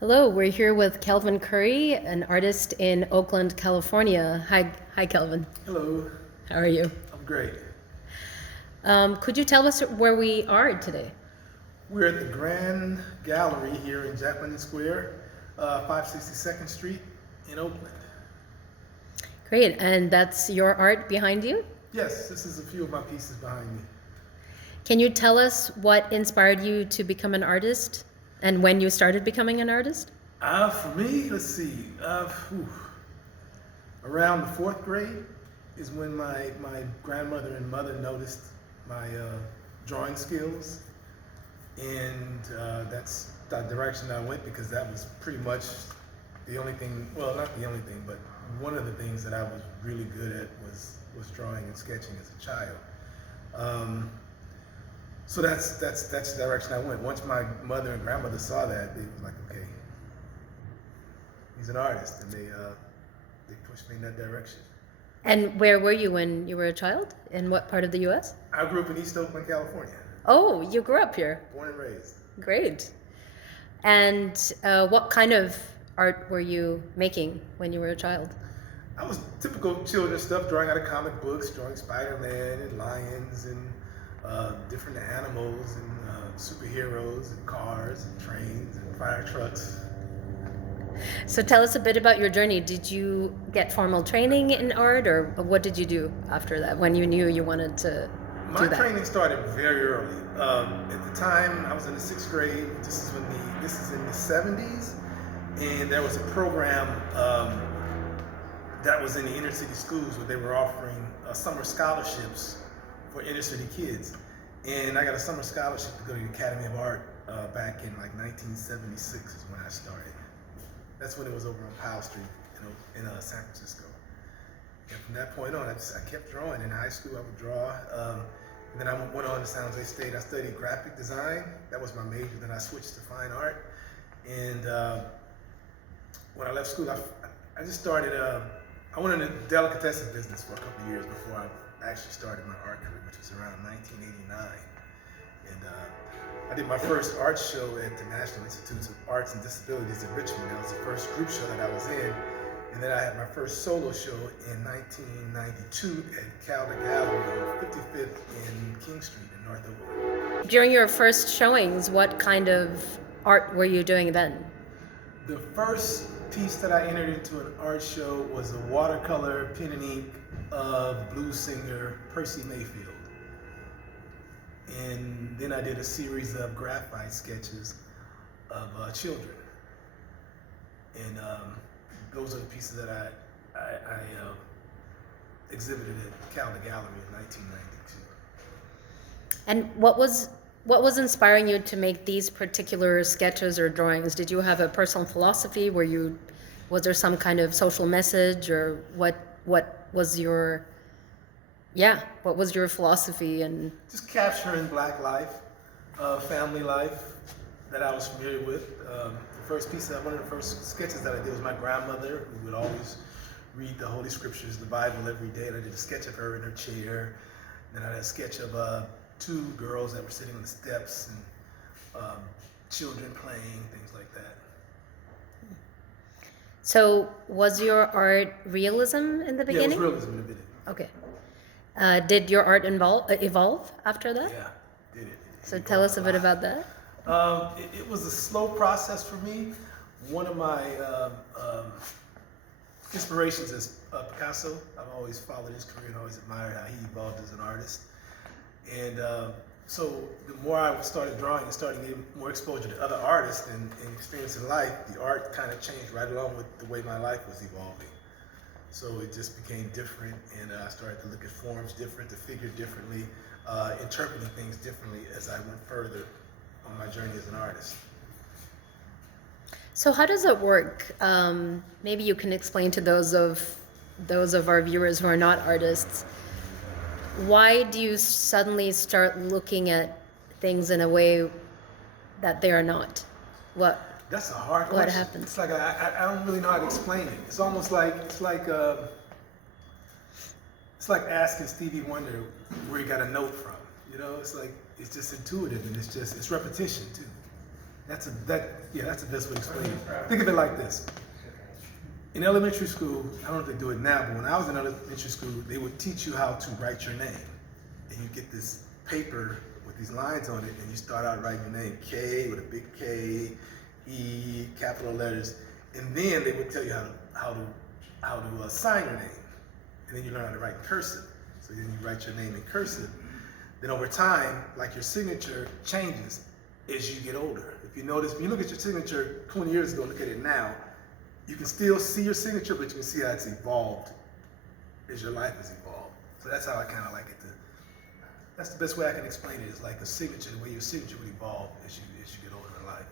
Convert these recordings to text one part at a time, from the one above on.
Hello, we're here with Kelvin Curry, an artist in Oakland, California. Hi, Kelvin. Hello, How are you? I'm great. Could you tell us where we are today? We're at the Grand Gallery here in Jacqueline Square, 562nd Street in Oakland. Great, and that's your art behind you? Yes, this is a few of my pieces behind me. Can you tell us what inspired you to become an artist and when you started becoming an artist? For me, let's see, around the fourth grade is when my grandmother and mother noticed my drawing skills, and that's the direction I went because that was pretty much the only thing, well, not the only thing, but one of the things that I was really good at was drawing and sketching as a child. So that's the direction I went. Once my mother and grandmother saw that, they were like, okay, he's an artist, and they pushed me in that direction. And where were you when you were a child? In what part of the U.S.? I grew up in East Oakland, California. Oh, you grew up here. Born and raised. Great. And what kind of art were you making when you were a child? I was typical children stuff, drawing out of comic books, drawing Spider-Man and lions and different animals and superheroes and cars and trains and fire trucks. So tell us a bit about your journey. Did you get formal training in art, or what did you do after that when you knew you wanted to My do that? training started very early. At the time, I was in the sixth grade. This is in the 70s, and there was a program that was in the inner city schools where they were offering summer scholarships for inner city kids. And I got a summer scholarship to go to the Academy of Art back in like 1976 is when I started. That's when it was over on Powell Street in San Francisco. And from that point on, I kept drawing. In high school, I would draw. And then I went on to San Jose State. I studied graphic design. That was my major. Then I switched to fine art. And when I left school, I just started, I went into the delicatessen business for a couple of years before I actually started my art career, which was around 1989. And I did my first art show at the National Institutes of Arts and Disabilities in Richmond. That was the first group show that I was in. And then I had my first solo show in 1992 at Calder Gallery on 55th in King Street in North Oakland. During your first showings, what kind of art were you doing then? The first piece that I entered into an art show was a watercolor pen and ink of blues singer Percy Mayfield. And then I did a series of graphite sketches of children. And those are the pieces that I exhibited at Calder Gallery in 1992. And what was inspiring you to make these particular sketches or drawings? Did you have a personal philosophy? Was there some kind of social message, or what was your philosophy? And just capturing Black life, family life that I was familiar with. One of the first sketches that I did was my grandmother, who would always read the Holy Scriptures, the Bible every day, and I did a sketch of her in her chair. Then I had a sketch of two girls that were sitting on the steps and children playing, things like that. so was your art realism in the Yeah, it was beginning? realism in the beginning. Okay. Did your art evolve after that? Yeah, did it. So tell us a bit about that. It was a slow process for me. One of my inspirations is Picasso. I've always followed his career and always admired how he evolved as an artist. And so the more I started drawing and starting to get more exposure to other artists and experiencing life, the art kind of changed right along with the way my life was evolving. So it just became different, and I started to look at forms different, to figure differently, interpreting things differently as I went further on my journey as an artist. So how does it work? Maybe you can explain to those of our viewers who are not artists. Why do you suddenly start looking at things in a way that they are not? That's a hard question. What happens? It's like I don't really know how to explain it. It's almost like it's like asking Stevie Wonder where he got a note from. You know, it's like it's just intuitive, and it's repetition too. That's the best way to explain it. Think of it like this. In elementary school, I don't know if they do it now, but when I was in elementary school, they would teach you how to write your name. And you get this paper with these lines on it, and you start out writing your name, K with a big K, E, capital letters, and then they would tell you how to sign your name. And then you learn how to write in cursive. So then you write your name in cursive. Then over time, like your signature changes as you get older. If you notice, when you look at your signature 20 years ago, look at it now, you can still see your signature, but you can see how it's evolved as your life has evolved. So that's how I kind of like it to, that's the best way I can explain it, is like a signature, the way your signature would evolve as you get older in life.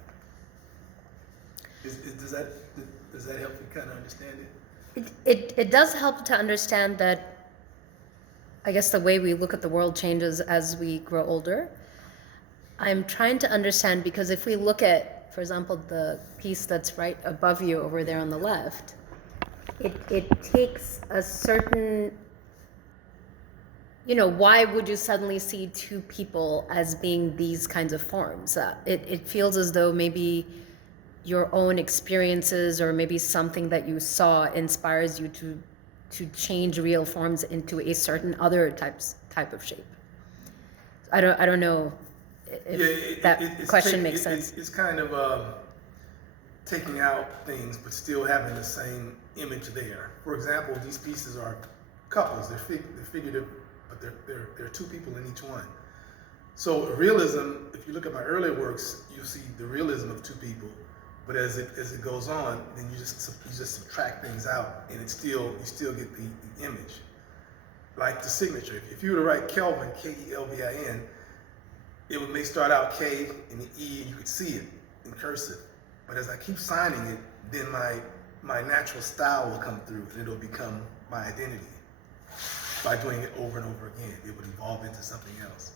Does that help you kind of understand it? It does help to understand that, I guess, the way we look at the world changes as we grow older. I'm trying to understand, because if we look at, for example, the piece that's right above you over there on the left, it takes a certain, why would you suddenly see two people as being these kinds of forms? It feels as though maybe your own experiences, or maybe something that you saw, inspires you to change real forms into a certain other type of shape. I don't know if that question makes sense. It's kind of taking out things, but still having the same image there. For example, these pieces are couples. They're figurative, but there are two people in each one. So realism, if you look at my earlier works, you'll see the realism of two people. But as it goes on, then you just subtract things out, and you still get the image. Like the signature. If you were to write Kelvin, Kelvin, it may start out K and the E, and you could see it in cursive. But as I keep signing it, then my natural style will come through, and it'll become my identity. By doing it over and over again, it would evolve into something else.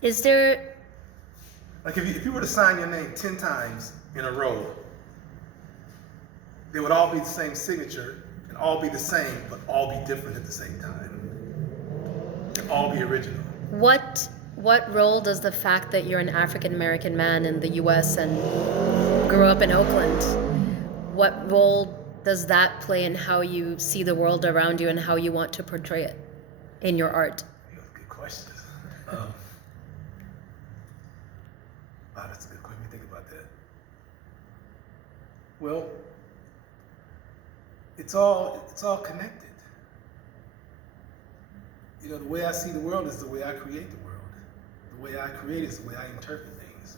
Is there... Like if you were to sign your name 10 times in a row, they would all be the same signature and all be the same, but all be different at the same time. And all be original. What role does the fact that you're an African American man in the US and grew up in Oakland, what role does that play in how you see the world around you and how you want to portray it in your art? Good questions. Wow, that's a good question. Let me think about that. Well, it's all connected. The way I see the world is the way I create the world. The way I create is the way I interpret things.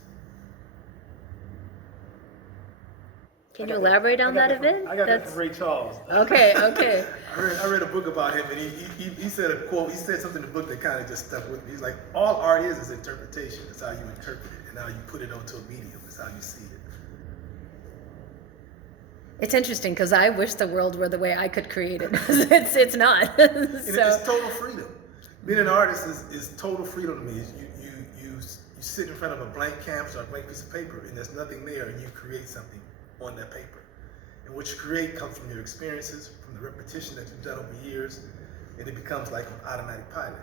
Can you elaborate on that a bit? I got that from Ray Charles. Okay. I read a book about him, and he said a quote. He said something in the book that kind of just stuck with me. He's like, all art is interpretation. It's how you interpret it, and how you put it onto a medium. It's how you see it. It's interesting, because I wish the world were the way I could create it. It's not. And it's total freedom. Being an artist is total freedom to me. You sit in front of a blank canvas or a blank piece of paper, and there's nothing there, and you create something on that paper. And what you create comes from your experiences, from the repetition that you've done over years, and it becomes like an automatic pilot.